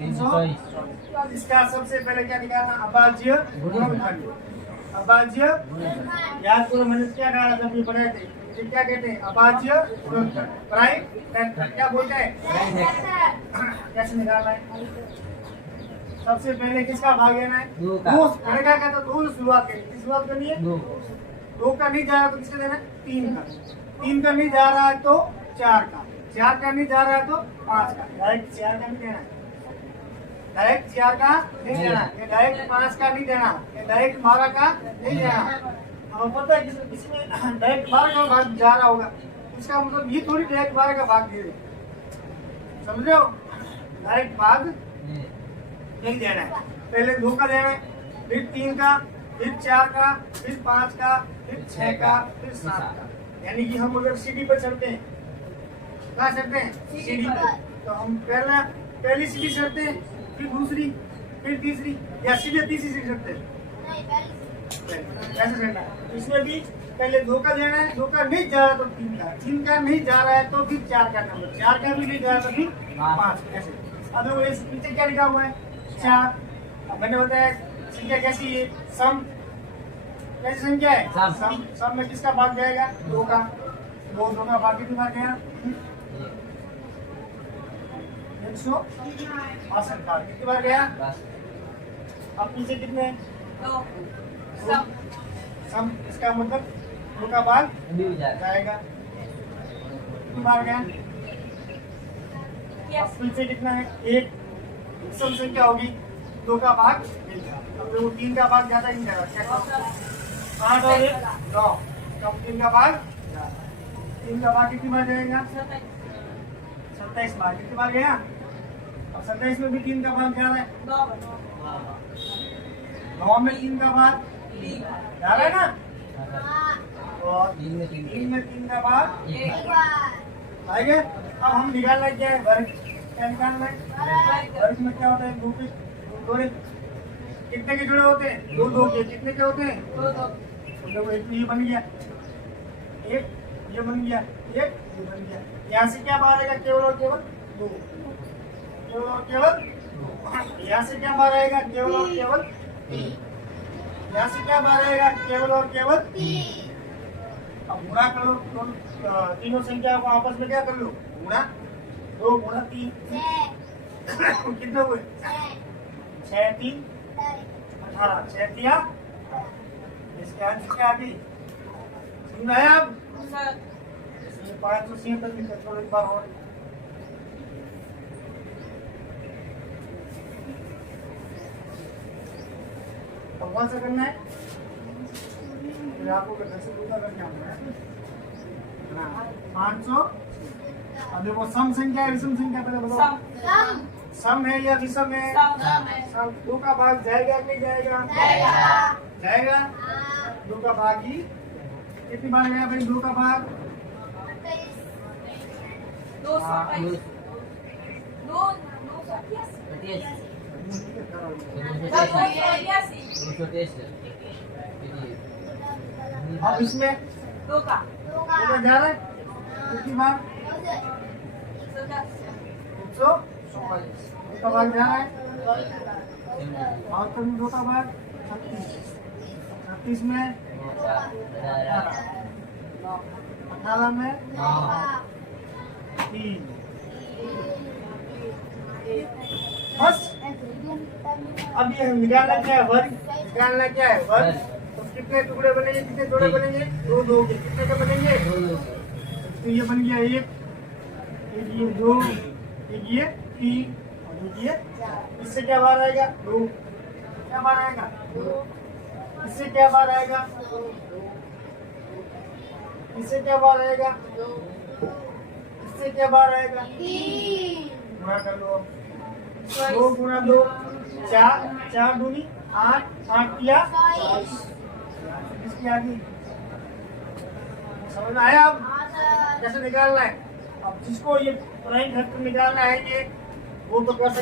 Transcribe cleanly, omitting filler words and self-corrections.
324। इसका सबसे पहले क्या निकालना, अभाज्य गुणनखंड। अभाज्य याद करो, मैंने क्या कहा जब ये पढ़े थे, ये क्या कहते हैं, अभाज्य गुणनखंड, प्राइम क्या बोलते हैं, कैसे निकालना है। सबसे पहले किसका भाग लेना है, दो। मैंने क्या कहता, दो से शुरुआत करनी, शुरुआत करनी है दो का नहीं जा रहा तो किसका देना है, तीन का। तीन का नहीं जा रहा है तो चार का। चार का नहीं जा रहा है तो पाँच का। डायरेक्ट चार का नहीं देना है, डायरेक्ट चार का नहीं देना है, डायरेक्ट पाँच का नहीं देना, डायरेक्ट 12 का नहीं देना। हमें पता है किसमें डायरेक्ट 12 का भाग जा रहा होगा, इसका मतलब ये थोड़ी डायरेक्ट 12 का भाग दे दे, समझ रहे हो। डायरेक्ट भाग नहीं देना है, पहले 2 का देना है, फिर 3 का, फिर 4 का, फिर 5 का, फिर 6 का, फिर 7 का। यानी कि हम अगर सीढ़ी पर चढ़ते हैं, कहाँ चढ़ते हैं, सीढ़ी पर, तो हम पहली सीढ़ी चढ़ते हैं, फिर दूसरी, फिर तीसरी, या सीधे तीसरी सीढ़ी चढ़ते हैं, कैसे चढ़ना है। इसमें भी पहले 2 का देना है, 2 का नहीं जा रहा तो 3 का, 3 का नहीं जा रहा है तो फिर 4 का नंबर, 4 का भी नहीं जा रहा तो फिर 5। ऐसे अब देखो इस नीचे क्या लिखा हुआ है, 4। अब मैंने बताया संख्या कैसी है, सम कैसी संख्या है, सम में किसका भाग जाएगा, 2 का। 2 का भाग कितना भाग गया, 162 का। कितनी बार गया, अब पीछे कितने, 2। सम इसका मतलब 2 का भाग जाएगा, कितनी बार गया, अब पीछे कितना है, 1। सम संख्या होगी, 2 का भाग मिलेगा। अब देखो 3 का भाग ज्यादा नहीं जाएगा, 8 और 1 9, कब 3 का भाग, 3 का भाग कितनी बार जाएगा, 27 बार। कितनी बार गया, अब 27 में भी 3 का भाग जा रहा है, 9 में 3 का भाग जा रहा है ना, और 3 में 3 का भाग आएगा। अब हम निकालना क्या है, वर्ग। क्या निकालना है, वर्ग में क्या होता है, दो के जोड़े। कितने के जोड़े होते हैं, 2 2 के। कितने के होते हैं, 2 2। तो एक ये बन गया, एक ये बन गया, एक ये बन गया। यहाँ से क्या बाहर आएगा, केवल और केवल 2, केवल और केवल। यहाँ से क्या बाहर आएगा, केवल और केवल 3। यहाँ से क्या बाहर आएगा, केवल और केवल 3। अब गुणा करो, तीनों संख्या को आपस में क्या कर लो, गुणा। 2 गुणा 3 कितने हुए, 6 3 18, 6 3 इसके आंसर क्या अभी सुन रहे हैं आप, 576 लिखा थोड़ा एक बार और। तो कौन सा करना है, फिर आपको घर से दूसरा करके आना है 500। अब देखो सम संख्या है, विषम संख्या पहले बताओ, सम है या विषम है, सम। 2 का भाग जाएगा नहीं जाएगा, जाएगा। 2 का भाग ही कितनी बार गया भाई, 2 का भाग 283। अब इसमें 2 का जा रहा है, कितनी बार 144। 2 का भाग जा रहा है, और तुम 2 का भाग 36 में 18 में 3। बस अब ये निकालना क्या है, वर्ग। निकालना क्या है, वर्ग। तो कितने टुकड़े बनेंगे, कितने जोड़े बनेंगे, 2 2 के। कितने के बनेंगे, 2 तो ये बन गया 1, एक ये 2, एक ये 3 और एक ये 4। इससे क्या बाहर आएगा, 2। क्या बाहर आएगा, 2। इससे क्या बाहर आएगा, 2। इससे क्या बाहर आएगा, 2। इससे क्या बाहर आएगा, 3। गुणा कर लो, 2 गुणा 2 4, 4 दूनी 8, 8 किया 40। इसकी आगे समझ में आया, अब कैसे निकालना है। अब जिसको ये प्राइम फैक्टर निकालना है, ये वो तो कर सकते।